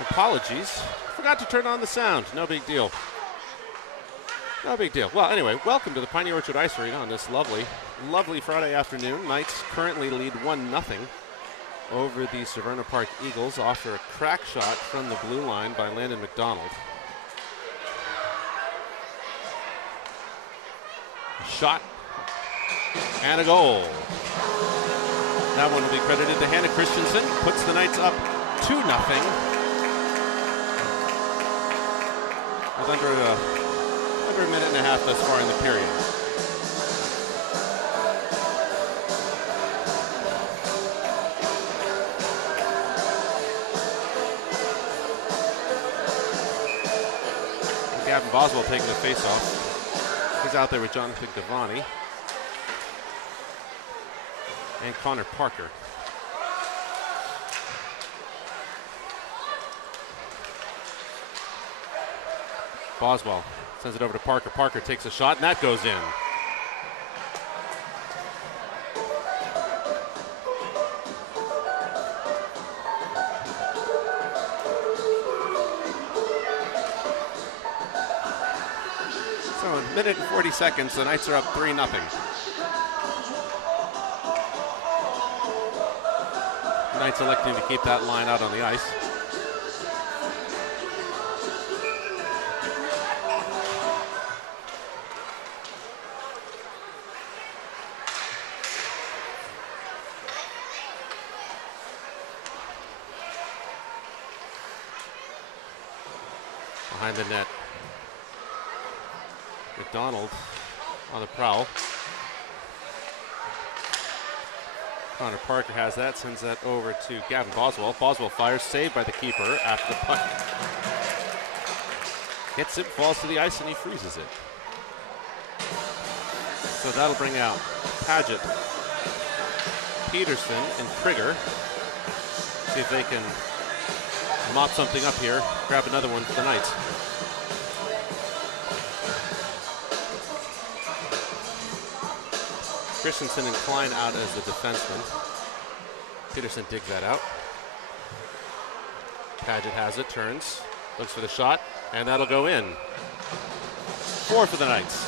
Apologies. Forgot to turn on the sound. No big deal. No big deal. Well, anyway, welcome to the Piney Orchard Ice Arena on this lovely, lovely Friday afternoon. Knights currently lead 1-0 over the Severna Park Eagles after a crack shot from the blue line by Landon McDonald. Shot and a goal. That one will be credited to Hannah Christensen. Puts the Knights up 2-0 with under a minute and a half thus far in the period. Gavin Boswell taking the face-off. He's out there with Jonathan Gavani and Connor Parker. Boswell sends it over to Parker. Parker takes a shot, and that goes in. So in a minute and 40 seconds, the Knights are up 3-0. Knights electing to keep that line out on the ice. Behind the net. McDonald on the prowl. Connor Parker has that, sends that over to Gavin Boswell. Boswell fires, saved by the keeper after the puck hits it, falls to the ice, and he freezes it. So that'll bring out Paget, Peterson, and Krieger. See if they can mop something up here, grab another one for the Knights. Christensen and Klein out as the defenseman. Peterson digs that out. Paget has it, turns, looks for the shot, and that'll go in. 4 for the Knights.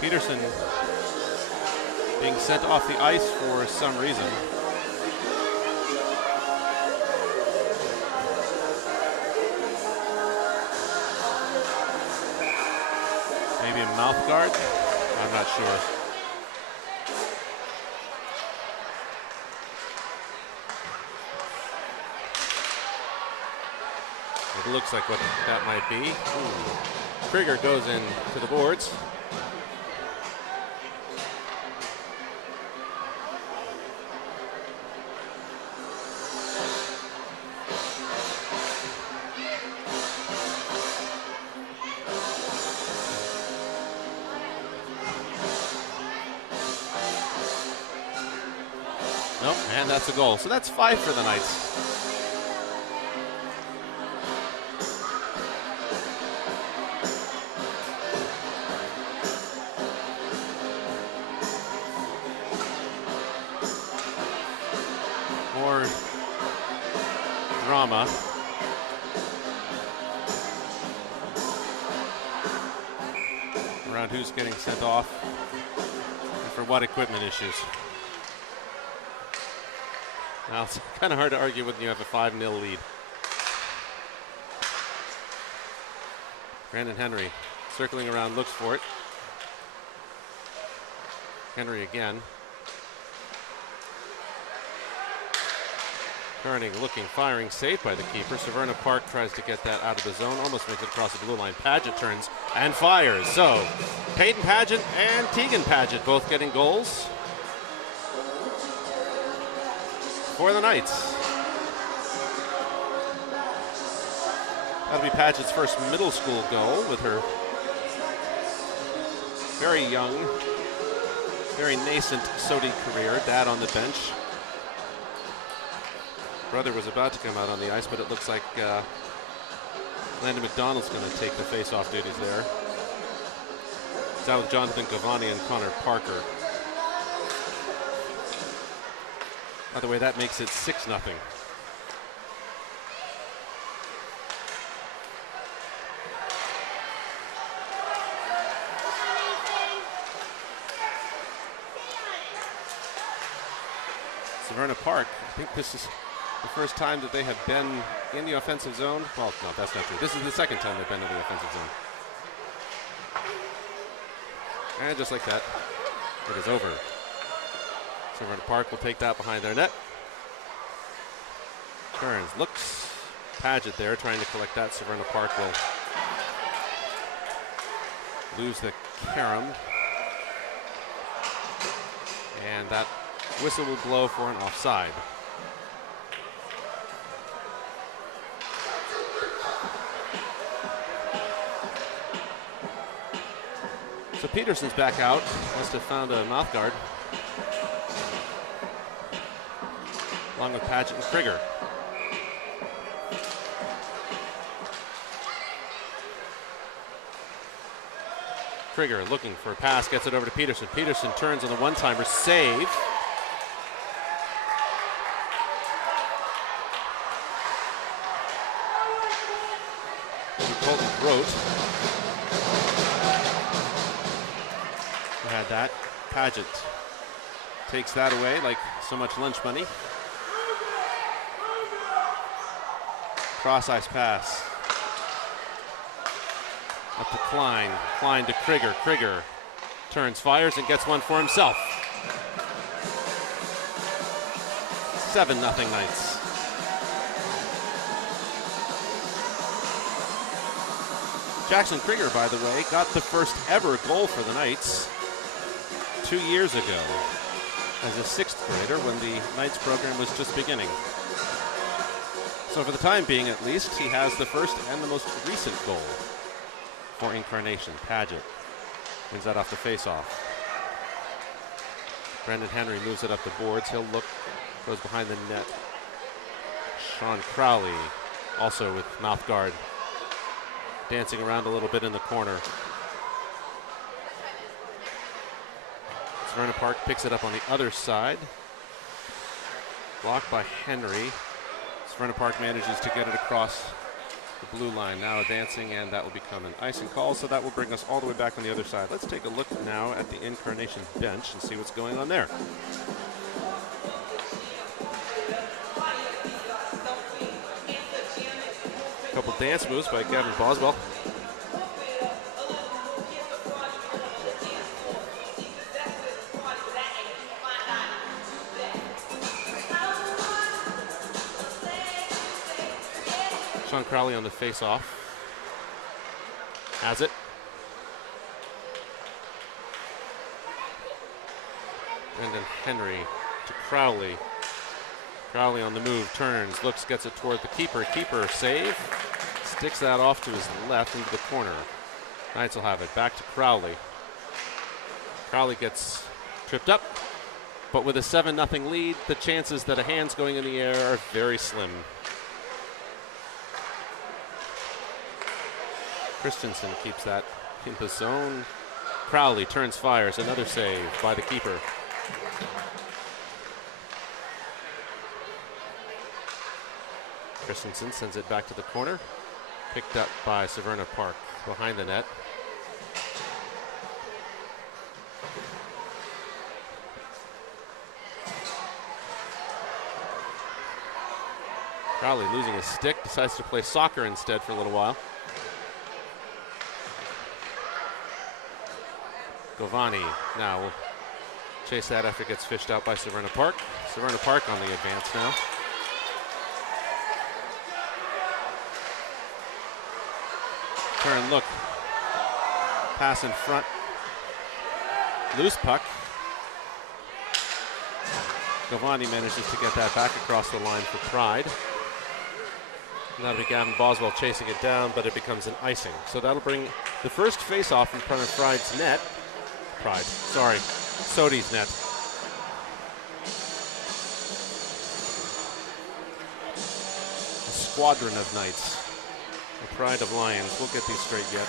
Peterson being sent off the ice for some reason. Maybe a mouth guard? I'm not sure. It looks like what that might be. Ooh. Krieger goes in to the boards. Nope, and that's a goal. So that's 5 for the Knights. More drama. Around who's getting sent off and for what equipment issues. Now, it's kind of hard to argue when you have a 5-0 lead. Brandon Henry circling around, looks for it. Henry again. Turning, looking, firing, saved by the keeper. Severna Park tries to get that out of the zone, almost makes it across the blue line. Paget turns and fires. So, Peyton Paget and Tegan Paget both getting goals for the Knights. That'll be Paget's first middle school goal with her very young, very nascent SOTI career. Dad on the bench. Brother was about to come out on the ice, but it looks like Landon McDonald's going to take the face-off duties there. It's out with Jonathan Giovanni and Connor Parker. By the way, that makes it 6-0. Severna Park, I think this is the first time that they have been in the offensive zone. Well, no, that's not true. This is the second time they've been in the offensive zone. And just like that, it is over. Severna Park will take that behind their net. Turns, looks. Paget there trying to collect that. Severna Park will lose the carom. And that whistle will blow for an offside. So Peterson's back out. Must have found a mouth guard. Along with Paget and Krieger. Krieger looking for a pass, gets it over to Peterson. Peterson turns on the one-timer, save. Colton Grote. We had that. Paget takes that away like so much lunch money. Cross ice pass. Up to Klein. Klein to Krieger. Krieger turns, fires, and gets one for himself. 7-0 Knights. Jackson Krieger, by the way, got the first ever goal for the Knights 2 years ago as a 6th grader when the Knights program was just beginning. So for the time being, at least, he has the first and the most recent goal for Incarnation. Paget wins that off the face-off. Brendan Henry moves it up the boards. He'll look, goes behind the net. Sean Crowley, also with mouth guard, dancing around a little bit in the corner. Severna Park picks it up on the other side. Blocked by Henry. Severna Park manages to get it across the blue line. Now advancing, and that will become an icing call, so that will bring us all the way back on the other side. Let's take a look now at the Incarnation bench and see what's going on there. Couple dance moves by Gavin Boswell. Sean Crowley on the face-off. Has it. Brendan Henry to Crowley. Crowley on the move, turns, looks, gets it toward the keeper. Keeper save. Sticks that off to his left into the corner. Knights will have it. Back to Crowley. Crowley gets tripped up, but with a 7-0 lead, the chances that a hand's going in the air are very slim. Christensen keeps that in the zone. Crowley turns, fires, another save by the keeper. Christensen sends it back to the corner. Picked up by Severna Park behind the net. Crowley losing his stick, decides to play soccer instead for a little while. Giovanni now will chase that after it gets fished out by Severna Park. Severna Park on the advance now. Turn, look. Pass in front. Loose puck. Giovanni manages to get that back across the line for Pride. That'll be Gavin Boswell chasing it down, but it becomes an icing. So that'll bring the first face-off in front of SOTI's net. SOTI's net. A squadron of Knights. The pride of Lions. We'll get these straight yet.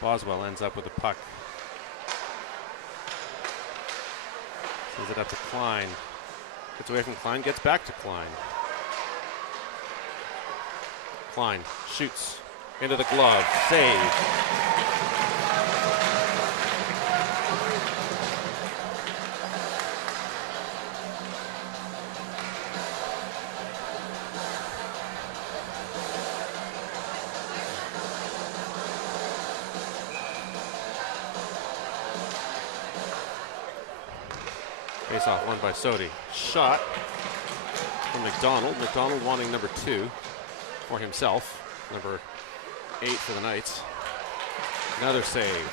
Boswell ends up with the puck. Sends it up to Klein. Gets away from Klein, gets back to Klein. Klein shoots into the glove. Save. Face-off won by SOTI. Shot from McDonald. McDonald wanting number 2 for himself. Number 8 for the Knights. Another save.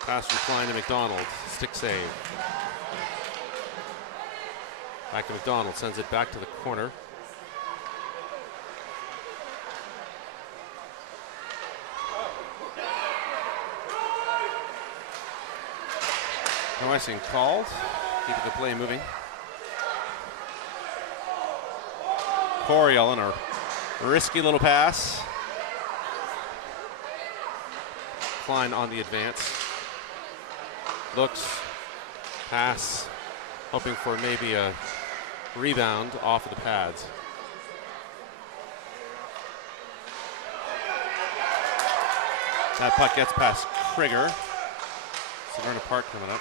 Pass from Klein to McDonald. Stick save. Back to McDonald. Sends it back to the corner. No icing called. Keeping the play moving. Coryell on a risky little pass. Klein on the advance. Looks, pass, hoping for maybe a rebound off of the pads. That puck gets past Krieger. Severna Park coming up.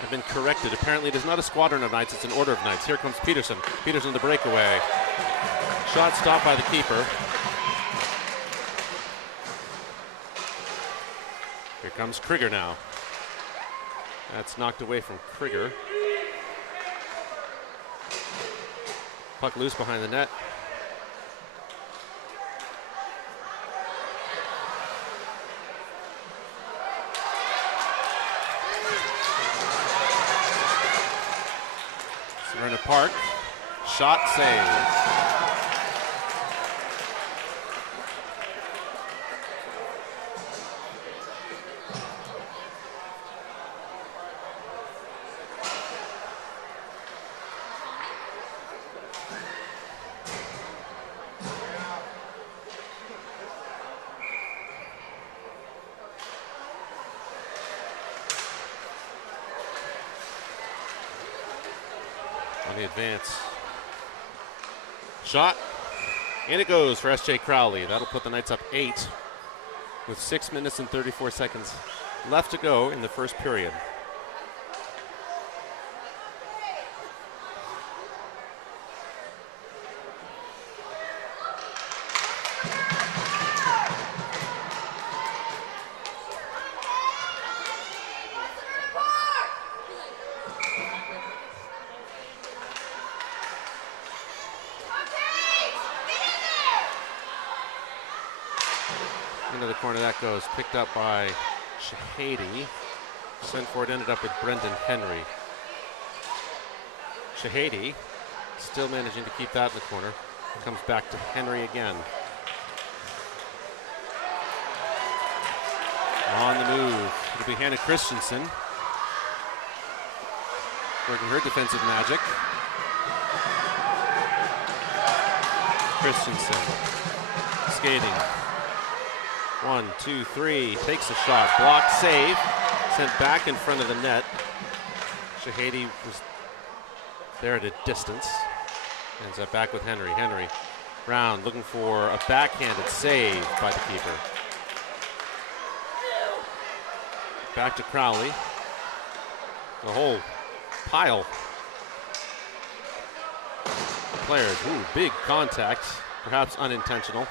I've been corrected. Apparently it is not a squadron of Knights, it's an order of Knights. Here comes Peterson. Peterson the breakaway. Shot stopped by the keeper. Here comes Krieger now. That's knocked away from Krieger. Puck loose behind the net. Severna Park, shot saved. On the advance. Shot. And it goes for S.J. Crowley. That'll put the Knights up 8 with 6 minutes and 34 seconds left to go in the first period. Into the corner that goes, picked up by Shahady. Sent for it, ended up with Brendan Henry. Shahady still managing to keep that in the corner. Comes back to Henry again. On the move, it'll be Hannah Christensen. Working her defensive magic. Christensen skating. 1, 2, 3, takes a shot, blocked, save, sent back in front of the net. Shahady was there at a distance. Ends up back with Henry. Henry, Brown looking for a backhanded save by the keeper. Back to Crowley. The whole pile of players. Ooh, big contact, perhaps unintentional.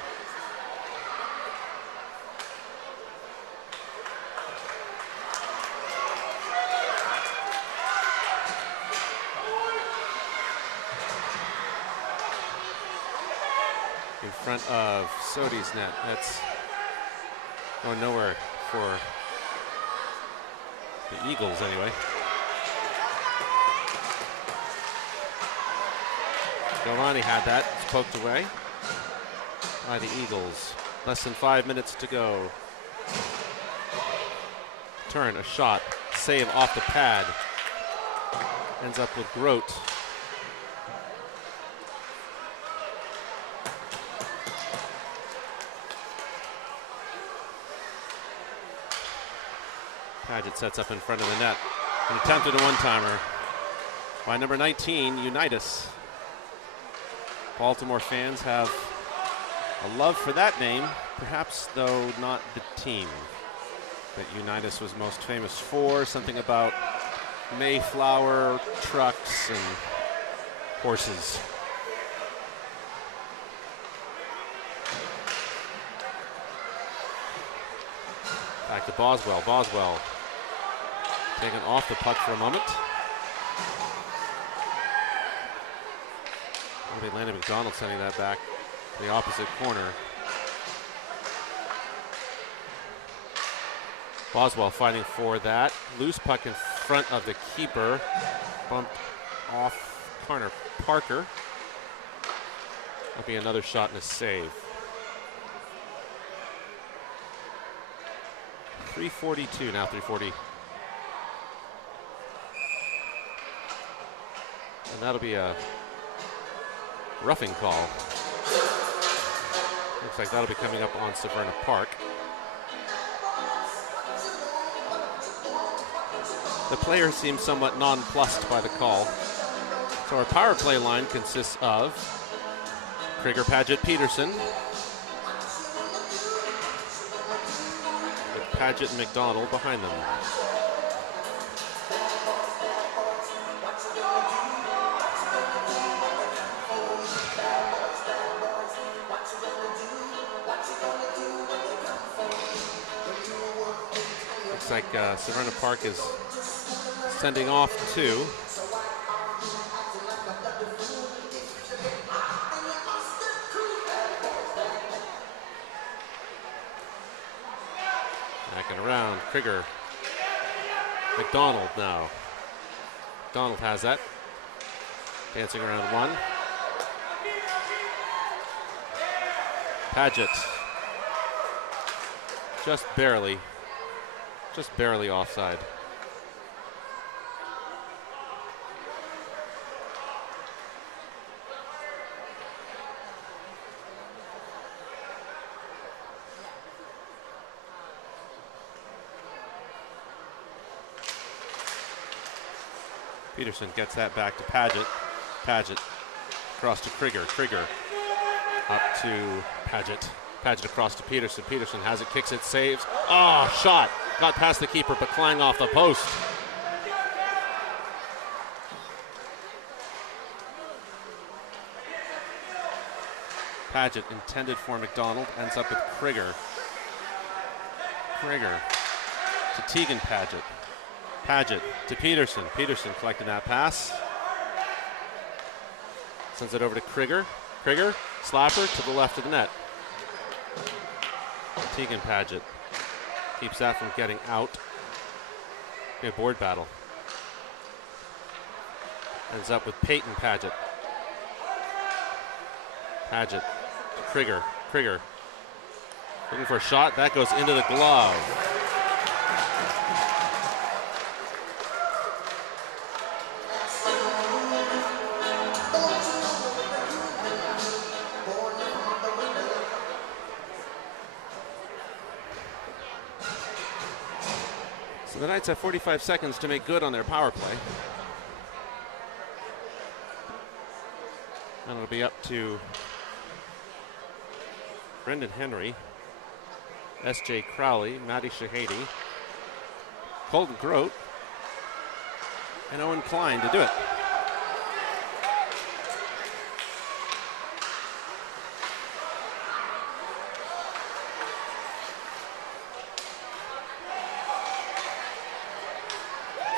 in front of SOTI's net. That's going nowhere for the Eagles anyway. Giovanni had that. It's poked away by the Eagles. Less than 5 minutes to go. Turn, a shot, save off the pad. Ends up with Grote. Paget sets up in front of the net. An attempted a one-timer by number 19, Unitas. Baltimore fans have a love for that name, perhaps though not the team that Unitas was most famous for. Something about Mayflower, trucks, and horses. Back to Boswell. Boswell taken off the puck for a moment. It'll be Landon McDonald sending that back to the opposite corner. Boswell fighting for that. Loose puck in front of the keeper. Bumped off Connor Parker. That'll be another shot and a save. 3:42 now, 3:40. And that'll be a roughing call. Looks like that'll be coming up on Severna Park. The player seems somewhat nonplussed by the call. So our power play line consists of Krieger, Paget, Peterson. With Paget and McDonald behind them. Looks like Severna Park is sending off two. Backing around, Krieger. McDonald now. McDonald has that. Dancing around one. Paget. Just barely offside. Peterson gets that back to Paget. Paget across to Krieger. Krieger up to Paget. Paget across to Peterson. Peterson has it, kicks it, saves. Oh, shot. Got past the keeper, but flying off the post. Paget intended for McDonald, ends up with Krieger. Krieger to Tegan Paget. Paget to Peterson. Peterson collecting that pass. Sends it over to Krieger. Krieger, slapper to the left of the net. Tegan Paget keeps that from getting out. Be a board battle. Ends up with Peyton Paget. Paget to Krieger. Krieger looking for a shot. That goes into the glove. So the Knights have 45 seconds to make good on their power play. And it'll be up to Brendan Henry, S.J. Crowley, Matty Shahady, Colton Grote, and Owen Klein to do it.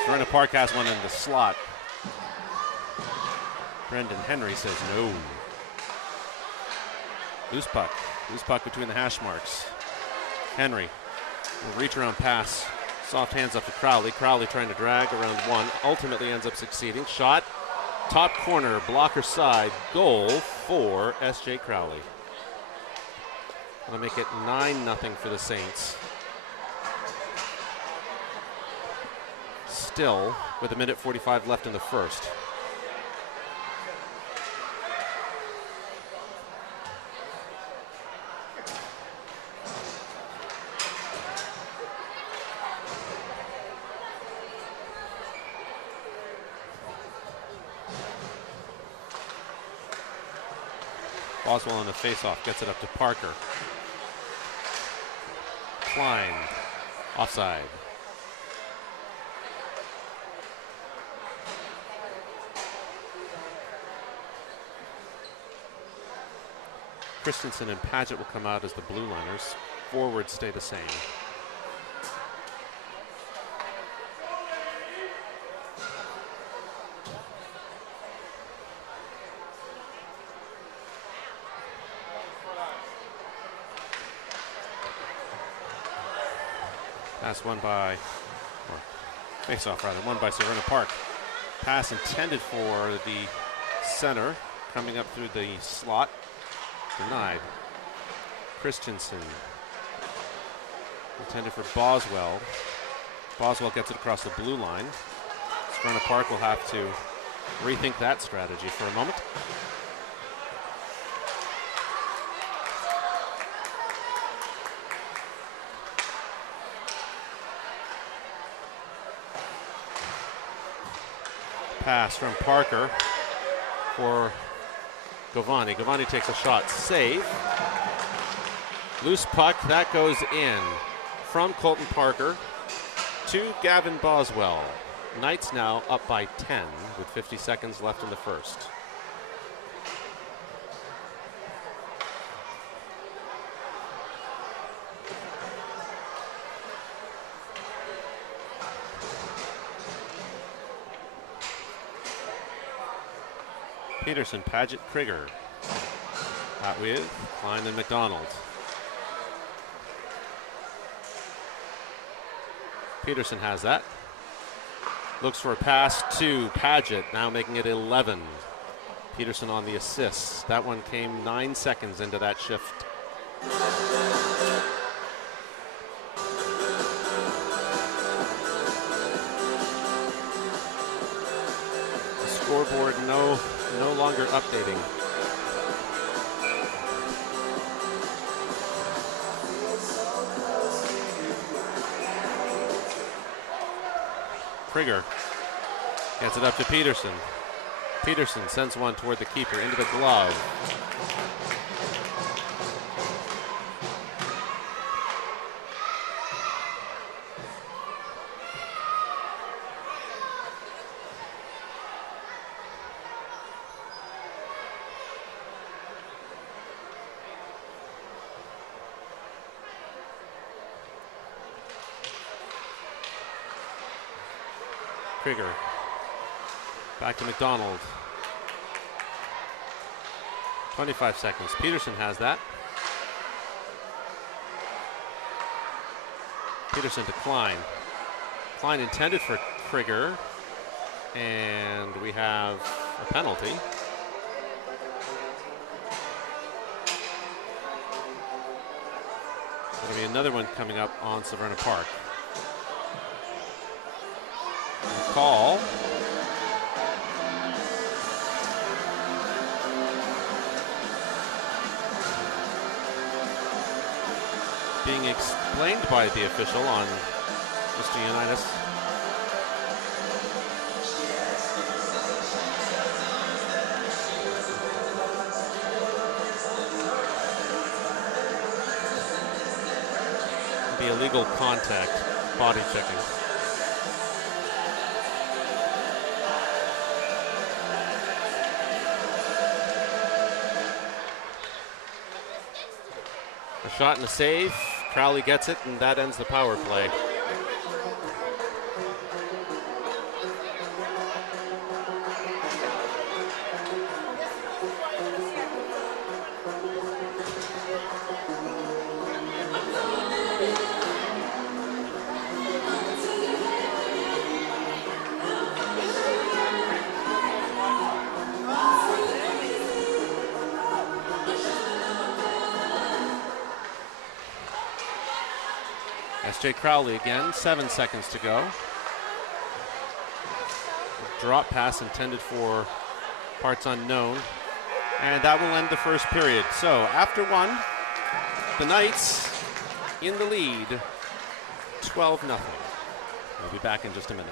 Severna Park has one in the slot. Brendan Henry says no. Loose puck. Loose puck between the hash marks. Henry. Reach around pass. Soft hands up to Crowley. Crowley trying to drag around one. Ultimately ends up succeeding. Shot. Top corner. Blocker side. Goal for S.J. Crowley. That'll make it 9-0 for the Saints. Still with 1:45 left in the first. Boswell on the faceoff gets it up to Parker. Klein, offside. Christensen and Paget will come out as the blue liners. Forwards stay the same. Pass won by, or face-off rather, won by Severna Park. Pass intended for the center, coming up through the slot. Denied. Christensen. Intended for Boswell. Boswell gets it across the blue line. Severna Park will have to rethink that strategy for a moment. Pass from Parker for Govani. Govani takes a shot. Save. Loose puck. That goes in from Colton Parker to Gavin Boswell. Knights now up by 10 with 50 seconds left in the first. Peterson, Paget, Krieger. Out with Klein and McDonald. Peterson has that. Looks for a pass to Paget, now making it 11. Peterson on the assist. That one came 9 seconds into that shift. The scoreboard no longer updating. Krieger gets it up to Peterson. Peterson sends one toward the keeper into the glove. Krieger. Back to McDonald. 25 seconds. Peterson has that. Peterson to Klein. Klein intended for Krieger. And we have a penalty. There'll be another one coming up on Severna Park. Call. Being explained by the official on Mr. Unitas. Be illegal contact, body checking. A shot and a save. Crowley gets it, and that ends the power play. S.J. Crowley again, 7 seconds to go. Drop pass intended for parts unknown. And that will end the first period. So after one, the Knights in the lead, 12-0. We'll be back in just a minute.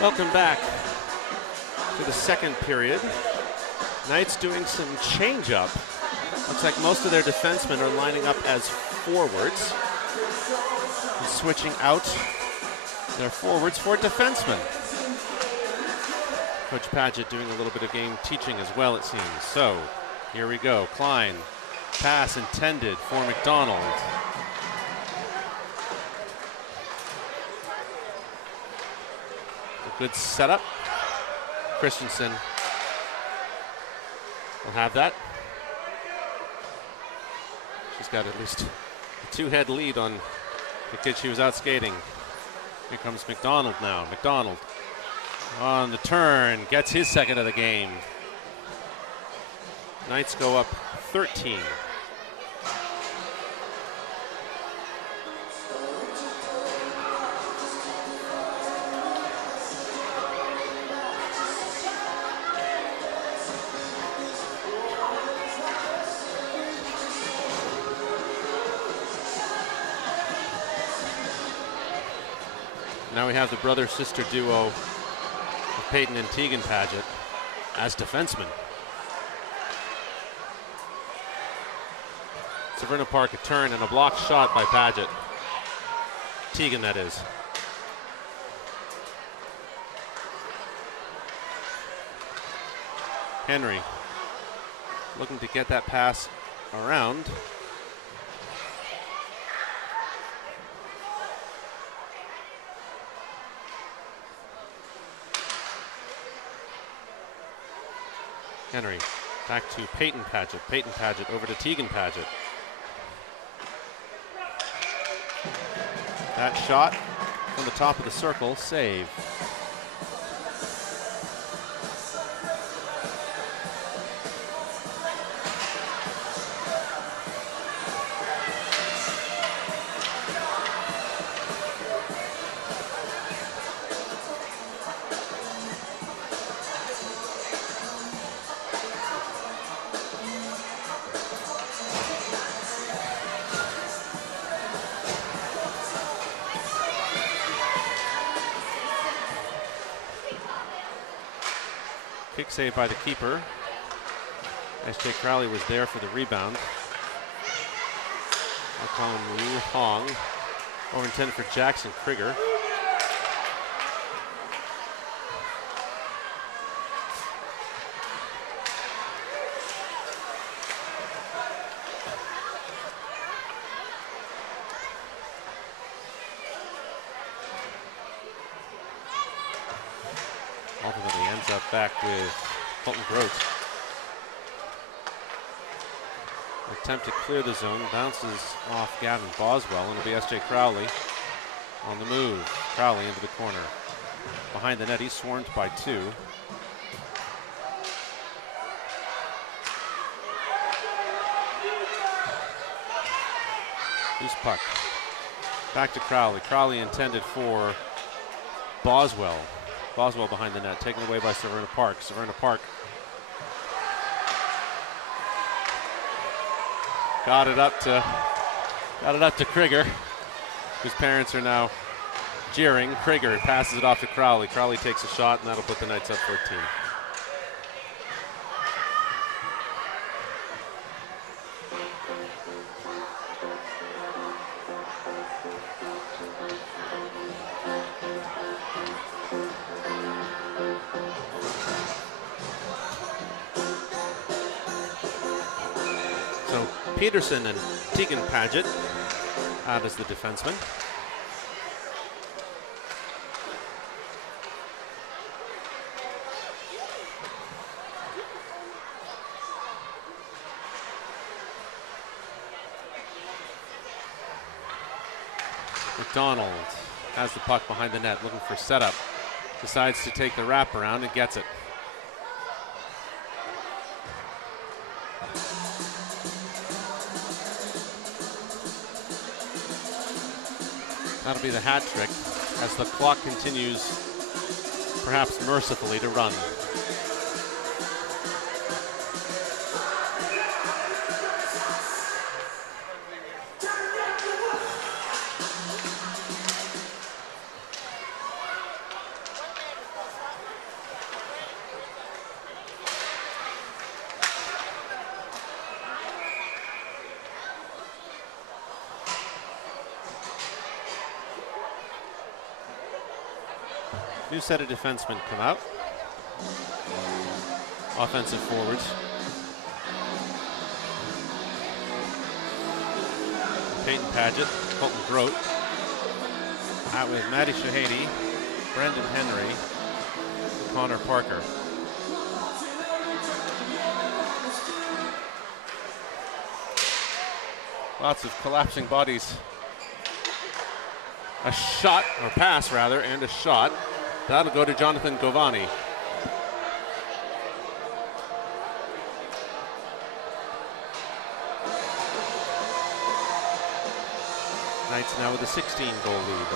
Welcome back to the second period. Knights doing some change-up. Looks like most of their defensemen are lining up as forwards and switching out their forwards for defensemen. Coach Padgett doing a little bit of game teaching as well, it seems. So here we go. Klein, pass intended for McDonald. Good setup. Christensen will have that. She's got at least a 2-head lead on the kid she was out skating. Here comes McDonald now. McDonald on the turn, gets his second of the game. Knights go up 13. Now we have the brother-sister duo of Peyton and Tegan Padgett as defensemen. Severna Park a turn and a blocked shot by Padgett. Tegan, that is. Henry looking to get that pass around. Henry back to Peyton Padgett. Peyton Padgett over to Tegan Padgett. That shot from the top of the circle, save. Kick save by the keeper. S.J. Crowley was there for the rebound. I'll call him Wu Hong. Over intended for Jackson Krieger. Ultimately ends up back with Colton Grote. Attempt to clear the zone, bounces off Gavin Boswell, and it'll be S.J. Crowley on the move. Crowley into the corner. Behind the net, he's swarmed by 2. Loose puck. Back to Crowley. Crowley intended for Boswell. Boswell behind the net, taken away by Severna Park. Severna Park got it up to Krieger, whose parents are now jeering. Krieger passes it off to Crowley. Crowley takes a shot, and that'll put the Knights up 14. Peterson and Tegan Paget out as the defenseman. McDonald has the puck behind the net, looking for setup. Decides to take the wraparound and gets it. That'll be the hat trick as the clock continues, perhaps mercifully, to run. New set of defensemen come out. Offensive forwards. Peyton Paget, Colton Grote. Out with Matty Shahady, Brendan Henry, and Connor Parker. Lots of collapsing bodies. A shot, or pass rather, and a shot. That'll go to Jonathan Govani. Knights now with a 16-goal lead.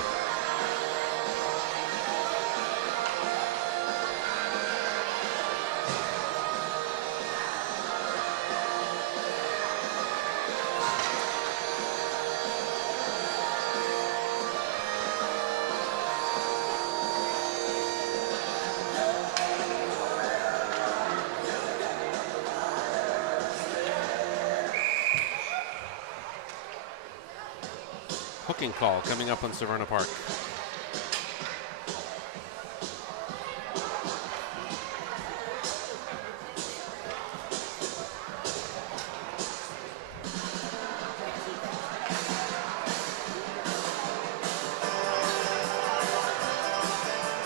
Hooking call coming up on Severna Park.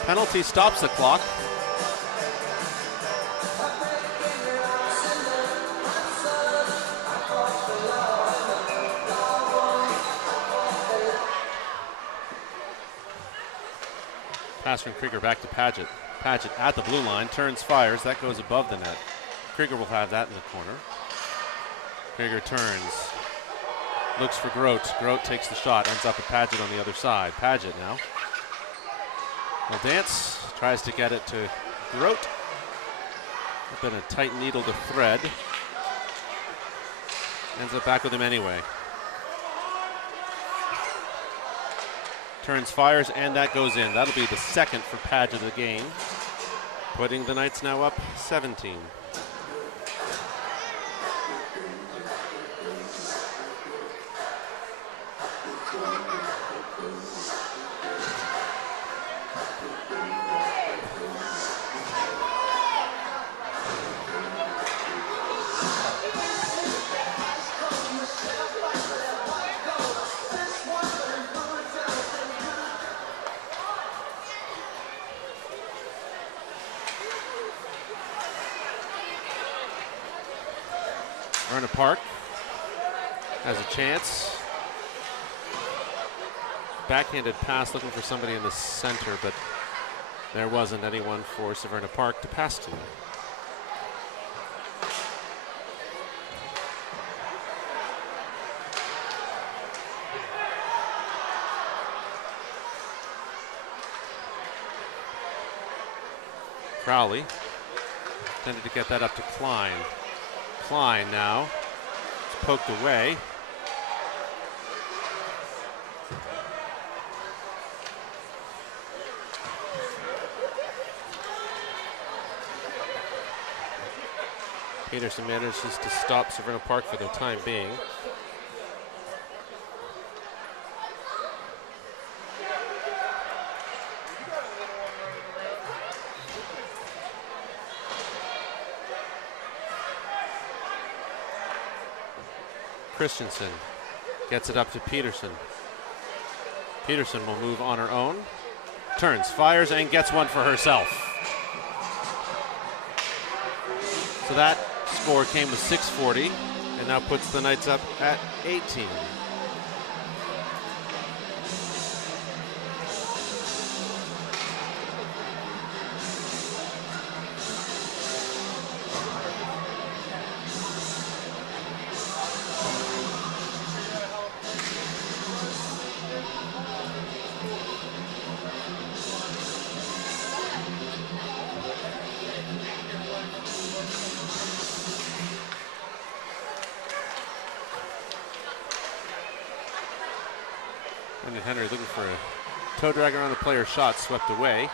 Penalty stops the clock. Pass from Krieger back to Paget. Paget at the blue line, turns, fires. That goes above the net. Krieger will have that in the corner. Krieger turns, looks for Grote. Grote takes the shot, ends up with Paget on the other side. Paget now will dance, tries to get it to Grote. It's been a tight needle to thread. Ends up back with him anyway. Turns, fires, and that goes in. That'll be the second for Paget of the game, putting the Knights now up 17. Severna Park has a chance. Backhanded pass looking for somebody in the center, but there wasn't anyone for Severna Park to pass to. Crowley tended to get that up to Klein. Klein now. It's poked away. Peterson manages to stop Severna Park for the time being. Christensen gets it up to Peterson. Peterson will move on her own. Turns, fires, and gets one for herself. So that score came with 6:40 and now puts the Knights up at 18. Henry looking for a toe dragger on the player's shot, swept away.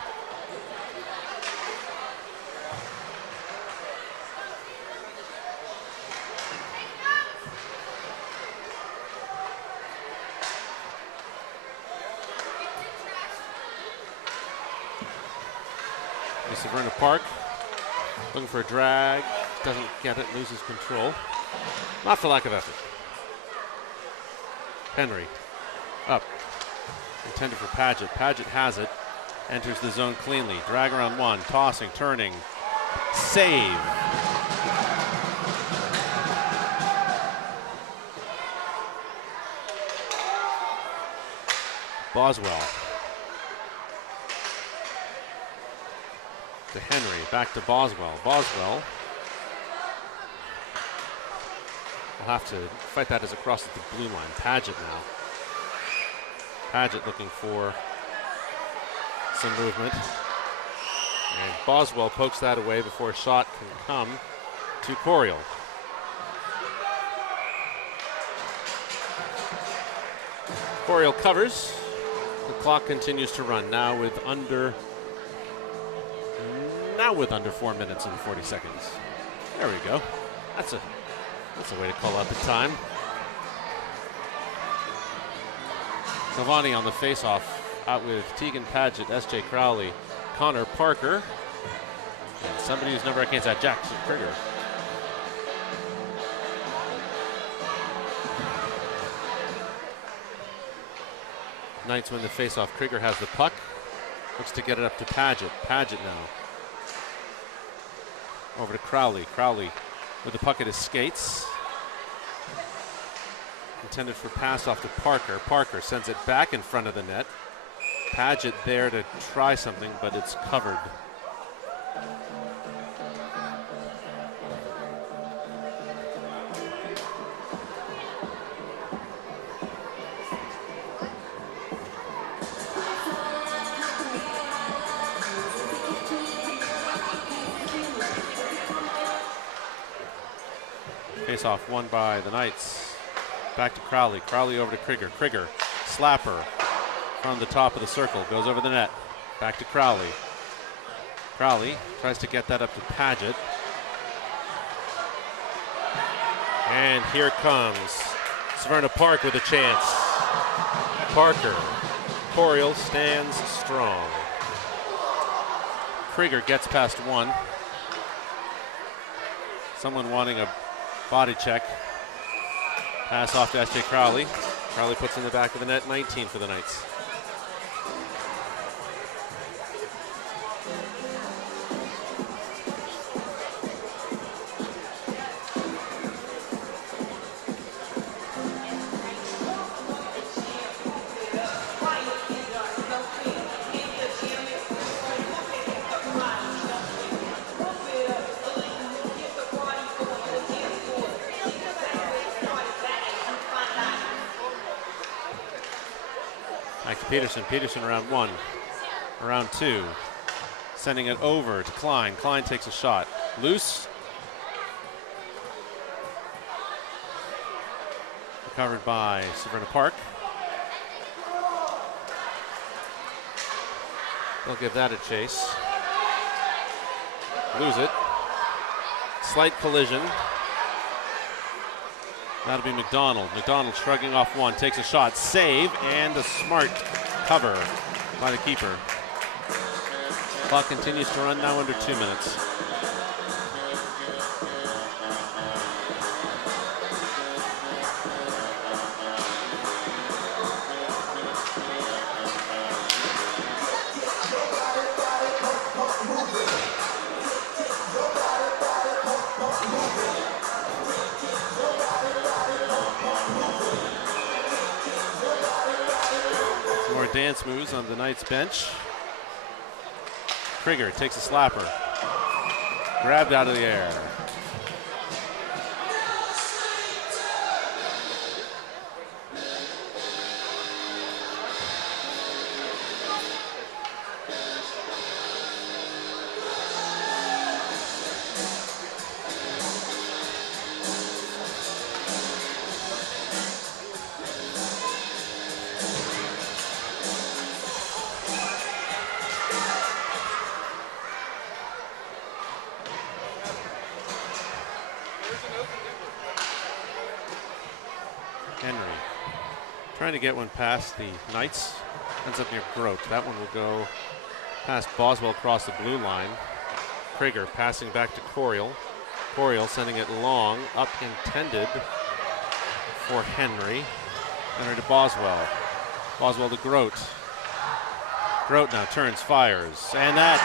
Severna Park looking for a drag, doesn't get it, loses control. Not for lack of effort. Henry up. Intended for Paget. Paget has it. Enters the zone cleanly. Drag around one. Tossing, turning. Save. Boswell. To Henry. Back to Boswell. Boswell will have to fight that as it crosses the blue line. Paget now. Paget looking for some movement. And Boswell pokes that away before a shot can come to Coryell. Coryell covers. The clock continues to run now with under 4 minutes and 40 seconds. There we go. That's a way to call out the time. Silvani on the faceoff, out with Tegan Paget, S.J. Crowley, Connor Parker, and somebody whose number I can't say, Jackson Krieger. Knights win the faceoff. Krieger has the puck, looks to get it up to Paget. Paget now. Over to Crowley. Crowley with the puck at his skates. Intended for pass off to Parker. Parker sends it back in front of the net. Paget there to try something, but it's covered. Face off won by the Knights. Back to Crowley. Crowley over to Krieger. Krieger, slapper from the top of the circle. Goes over the net. Back to Crowley. Crowley tries to get that up to Paget. And here comes Severna Park with a chance. Parker. Coryell stands strong. Krieger gets past one. Someone wanting a body check. Pass off to S.J. Crowley. Crowley puts in the back of the net, 19 for the Knights. Peterson. Peterson around 1. Around 2. Sending it over to Klein. Klein takes a shot. Loose. Recovered by Severna Park. They'll give that a chase. Lose it. Slight collision. That'll be McDonald. McDonald shrugging off 1, takes a shot, save, and a smart cover by the keeper. Clock continues to run, now under 2 minutes. Dance moves on the Knights bench. Krieger takes a slapper. Grabbed out of the air. Henry trying to get one past the Knights. Ends up near Grote. That one will go past Boswell across the blue line. Krieger passing back to Coriel. Coriel sending it long, up intended for Henry. Henry to Boswell. Boswell to Grote. Grote now turns, fires, and that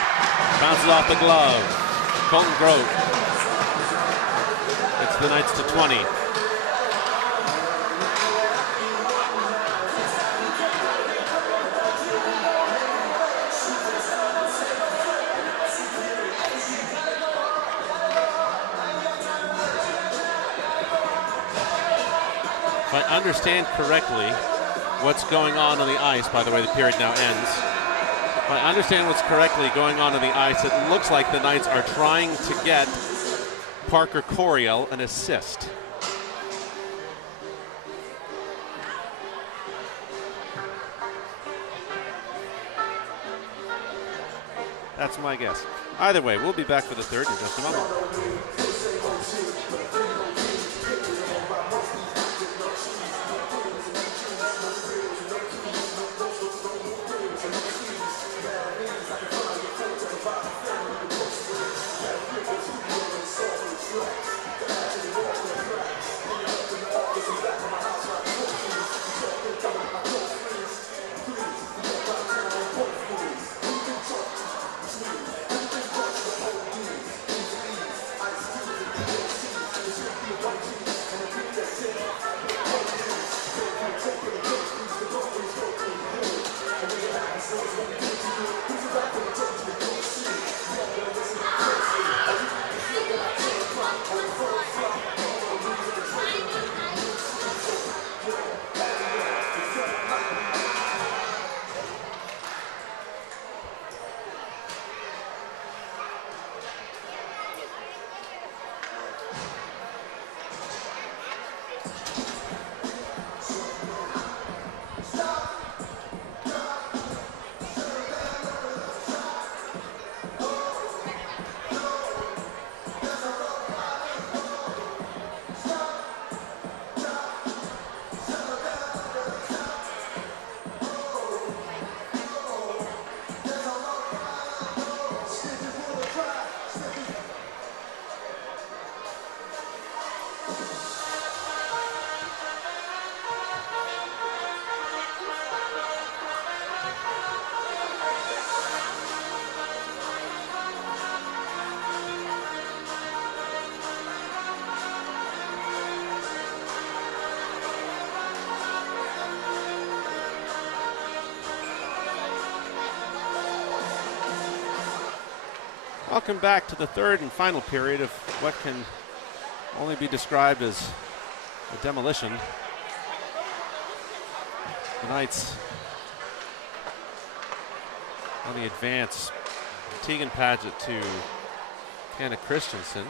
bounces off the glove. Colton Grote. It's the Knights to 20. If I understand correctly what's going on the ice, by the way, the period now ends. If I understand what's correctly going on the ice, it looks like the Knights are trying to get Parker Coriel an assist. That's my guess. Either way, we'll be back for the third in just a moment. Welcome back to the third and final period of what can only be described as a demolition. The Knights On the advance, Tegan Paget to Hannah Christensen.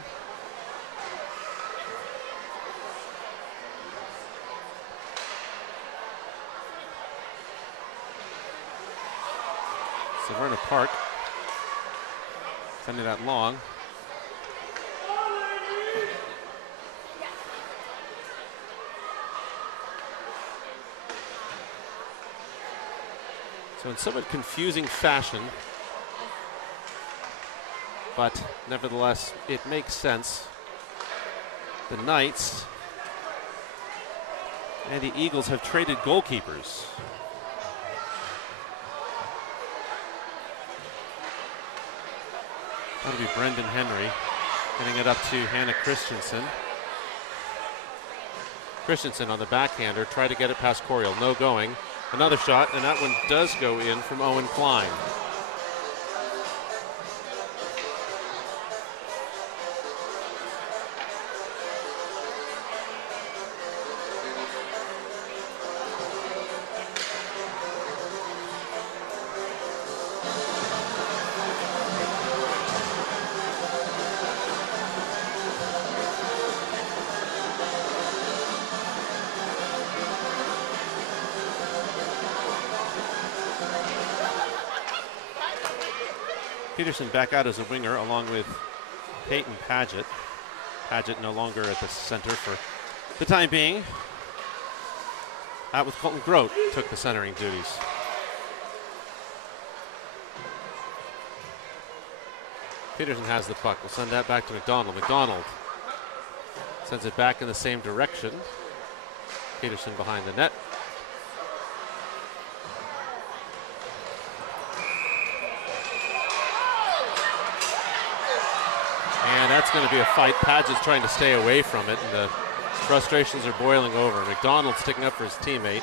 Severna Park sending that long. So in somewhat confusing fashion, but nevertheless, it makes sense. The Knights and the Eagles have traded goalkeepers. That'll be Brendan Henry getting it up to Hannah Christensen. Christensen on the backhander, try to get it past Coriel, no going. Another shot, and that one does go in from Owen Klein. Peterson back out as a winger along with Peyton Paget. Paget no longer at the center for the time being. Out with Colton Grote took the centering duties. Peterson has the puck. We'll send that back to McDonald. McDonald sends it back in the same direction. Peterson behind the net. And that's going to be a fight. Paget's trying to stay away from it, and the frustrations are boiling over. McDonald sticking up for his teammate.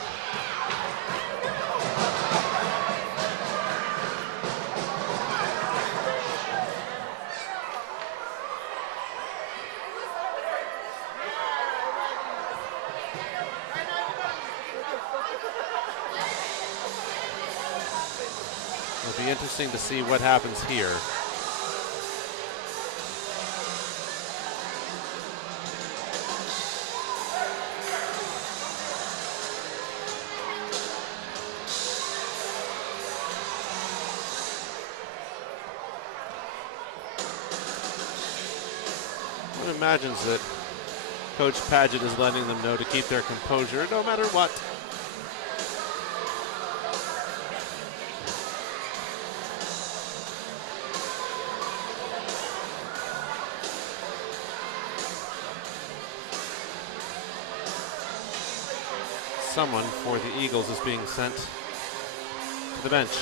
It'll be interesting to see what happens here. Imagines that Coach Paget is letting them know to keep their composure no matter what. Someone for the Eagles is being sent to the bench.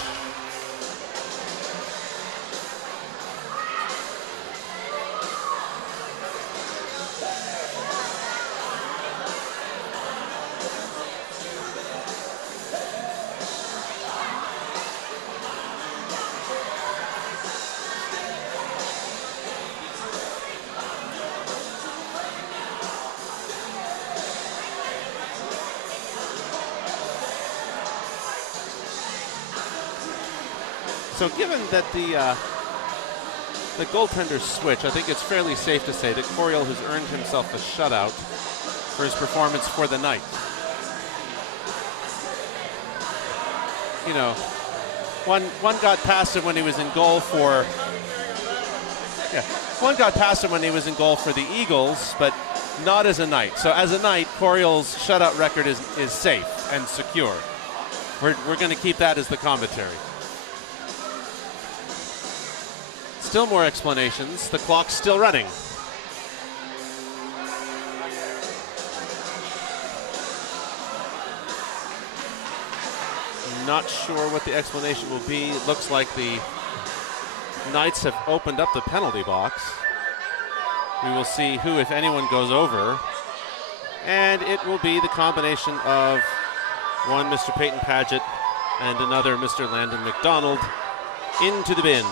So given that the goaltenders switch, I think it's fairly safe to say that Coriel has earned himself a shutout for his performance for the night. You know, one got past him when he was in goal for the Eagles, but not as a Knight. So as a Knight, Coriel's shutout record is safe and secure. We're going to keep that as the commentary. Still more explanations. The clock's still running. Not sure what the explanation will be. It looks like the Knights have opened up the penalty box. We will see who, if anyone, goes over. And it will be the combination of one Mr. Peyton Paget and another Mr. Landon McDonald into the bin.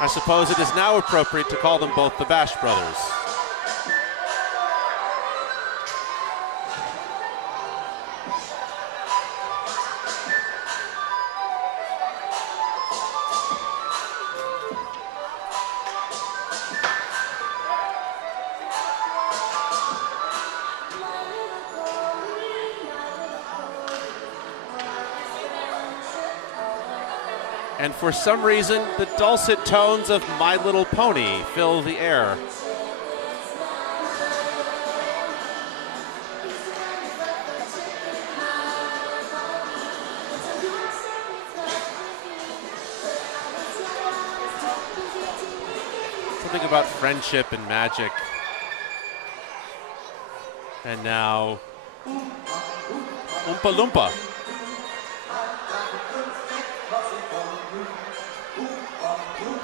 I suppose it is now appropriate to call them both the Bash Brothers. And for some reason, the dulcet tones of My Little Pony fill the air. Something about friendship and magic. And now, Oompa Loompa.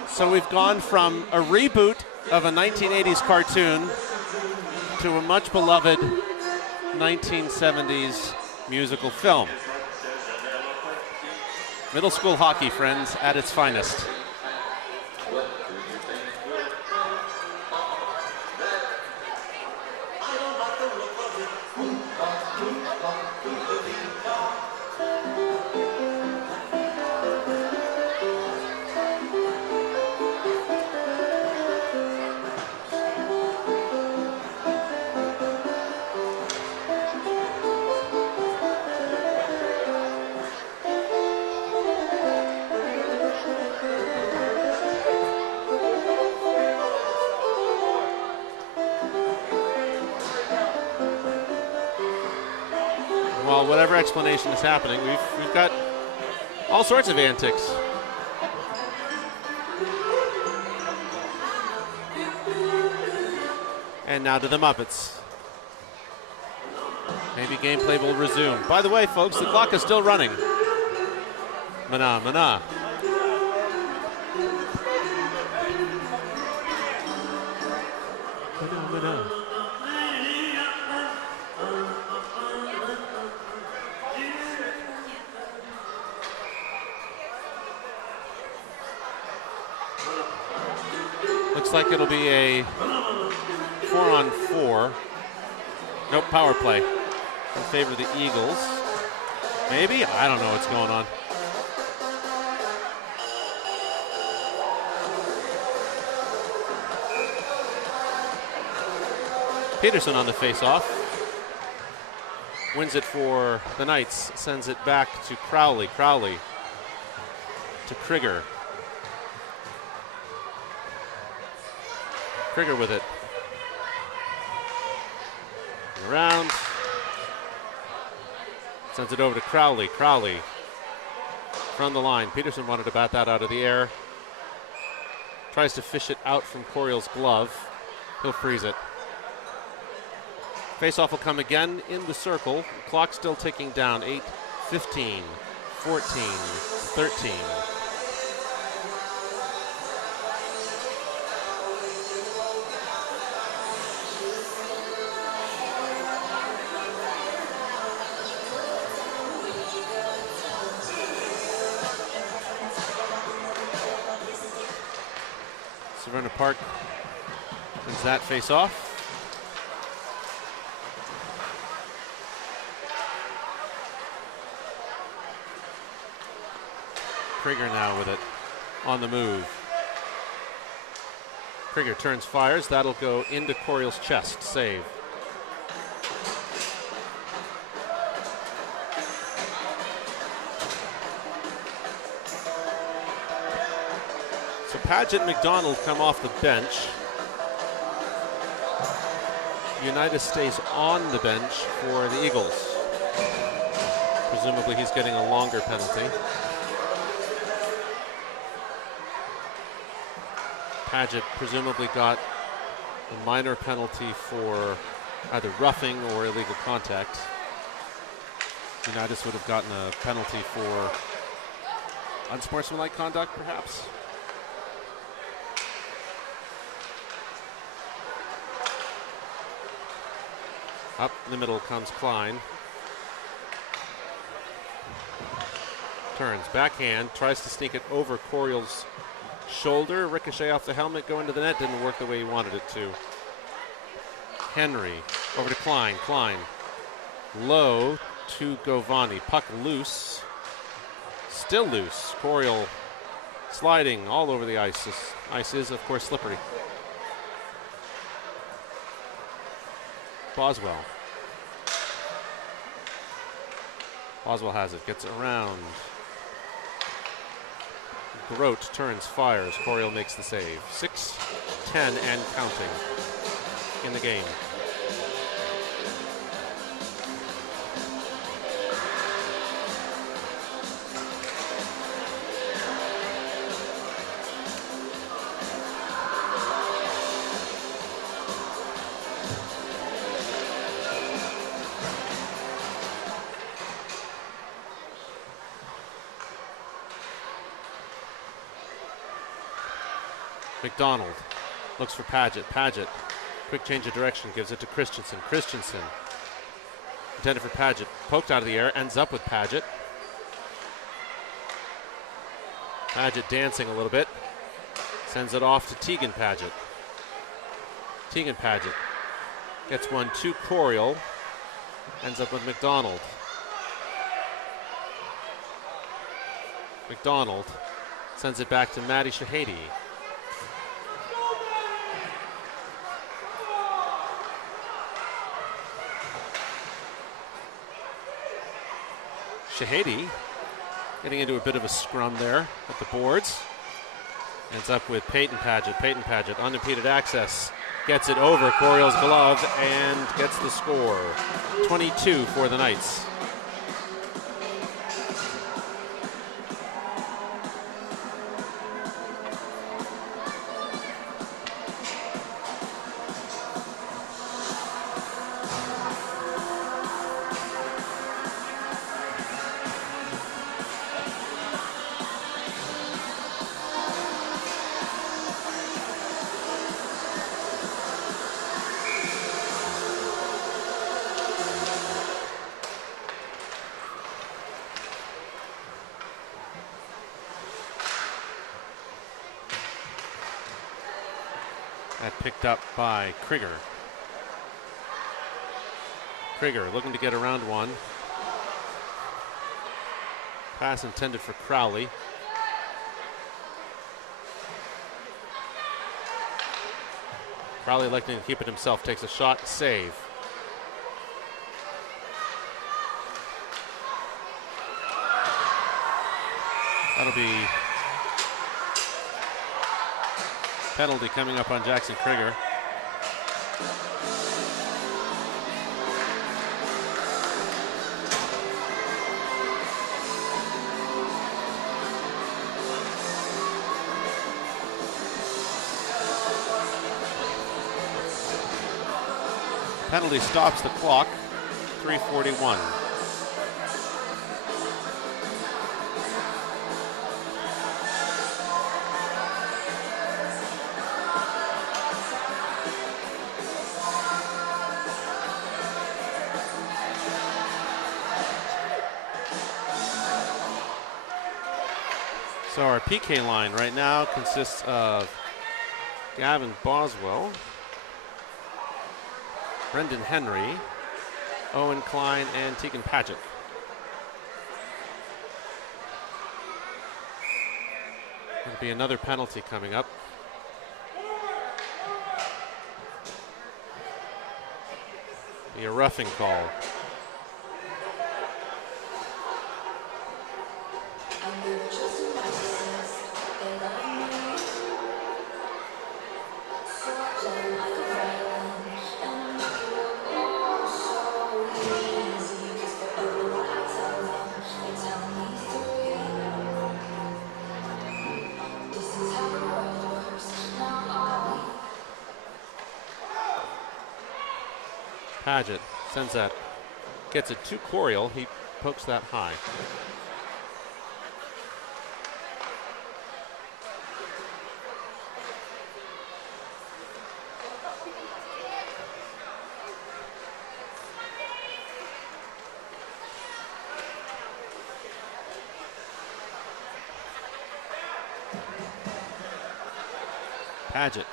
So we've gone from a reboot of a 1980s cartoon to a much beloved 1970s musical film. Middle school hockey, friends, at its finest. Well, whatever explanation is happening, we've got all sorts of antics. And now to the Muppets. Maybe gameplay will resume. By the way, folks, the clock is still running. Mana, mana. Mana, mana. Looks like it'll be a 4-on-4. Nope, power play in favor of the Eagles. Maybe? I don't know what's going on. Peterson on the face-off. Wins it for the Knights. Sends it back to Crowley. Crowley to Krieger. Krieger with it. Around. Sends it over to Crowley. Crowley from the line. Peterson wanted to bat that out of the air. Tries to fish it out from Coriel's glove. He'll freeze it. Face-off will come again in the circle. Clock still ticking down. 8, 15, 14, 13. Severna Park wins that face-off. Krieger now with it on the move. Krieger turns, fires. That'll go into Coriel's chest. Save. So Paget and McDonald come off the bench. Unitas stays on the bench for the Eagles. Presumably he's getting a longer penalty. Paget presumably got a minor penalty for either roughing or illegal contact. Unitas would have gotten a penalty for unsportsmanlike conduct, perhaps. Up in the middle comes Klein. Turns, backhand, tries to sneak it over Coriel's shoulder. Ricochet off the helmet, go into the net. Didn't work the way he wanted it to. Henry over to Klein. Klein low to Govani. Puck loose. Still loose. Coriel sliding all over the ice. This ice is, of course, slippery. Boswell. Boswell has it. Gets it around. Grote turns, fires. Coryell makes the save. 6-10 and counting in the game. McDonald looks for Paget. Paget, quick change of direction, gives it to Christensen. Christensen, intended for Paget, poked out of the air, ends up with Paget. Paget dancing a little bit, sends it off to Tegan Paget. Tegan Paget gets one to Coryell, ends up with McDonald. McDonald sends it back to Maddie Shahady. Shahady getting into a bit of a scrum there at the boards. Ends up with Peyton Paget. Peyton Paget, unimpeded access. Gets it over Coryell's glove and gets the score. 22 for the Knights. That picked up by Krieger. Krieger looking to get around one. Pass intended for Crowley. Crowley electing to keep it himself, takes a shot, save. That'll be penalty coming up on Jackson Krieger. Penalty stops the clock, 3:41. So our PK line right now consists of Gavin Boswell, Brendan Henry, Owen Klein, and Tegan Paget. There'll be another penalty coming up. Be a roughing call. Paget sends that, gets it to Coryell. He pokes that high. Paget.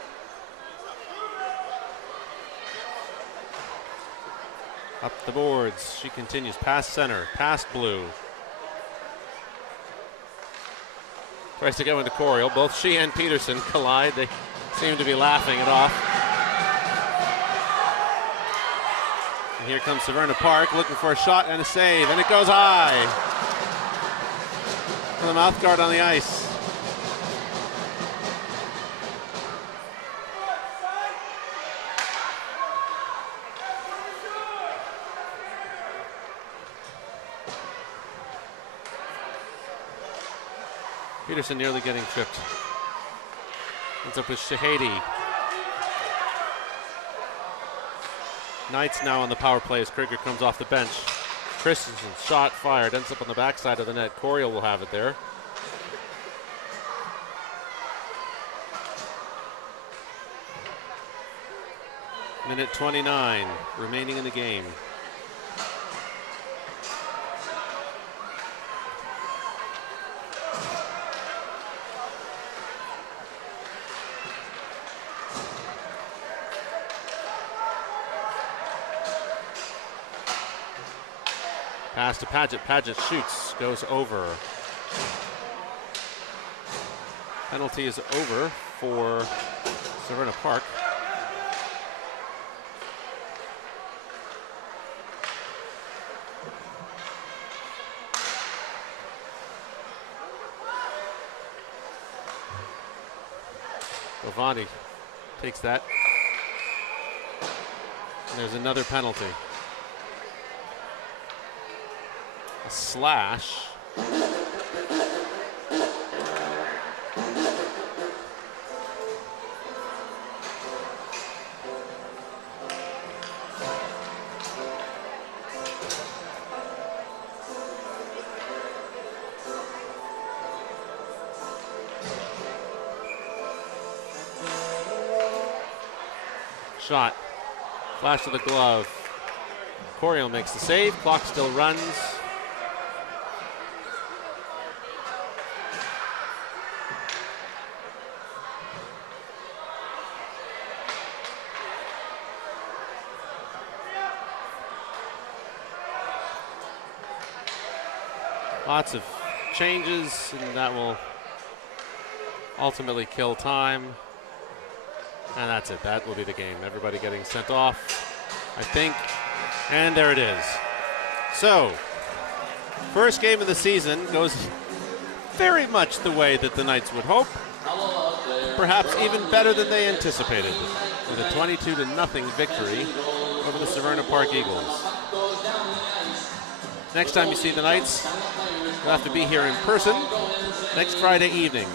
Up the boards, she continues, past center, past blue. Tries to get one to Coryell. Both she and Peterson collide. They seem to be laughing it off. And here comes Severna Park looking for a shot and a save, and it goes high. And the mouth guard on the ice. Peterson nearly getting tripped. Ends up with Shahady. Knights now on the power play as Krieger comes off the bench. Christensen's shot fired, ends up on the backside of the net. Coryell will have it there. Minute 29 remaining in the game. Pass to Paget. Paget shoots, goes over. Penalty is over for Severna Park. Bovandi takes that. And there's another penalty. A slash. Shot. Flash to the glove. Coryell makes the save. Clock still runs. Lots of changes, and that will ultimately kill time. And that's it. That will be the game. Everybody getting sent off, I think. And there it is. So, first game of the season goes very much the way that the Knights would hope. Perhaps even better than they anticipated, with a 22-0 victory over the Severna Park Eagles. Next time you see the Knights, you'll have to be here in person next Friday evening,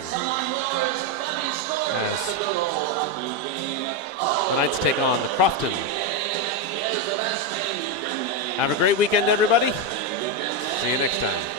as the Knights take on the Crofton. Have a great weekend, everybody. See you next time.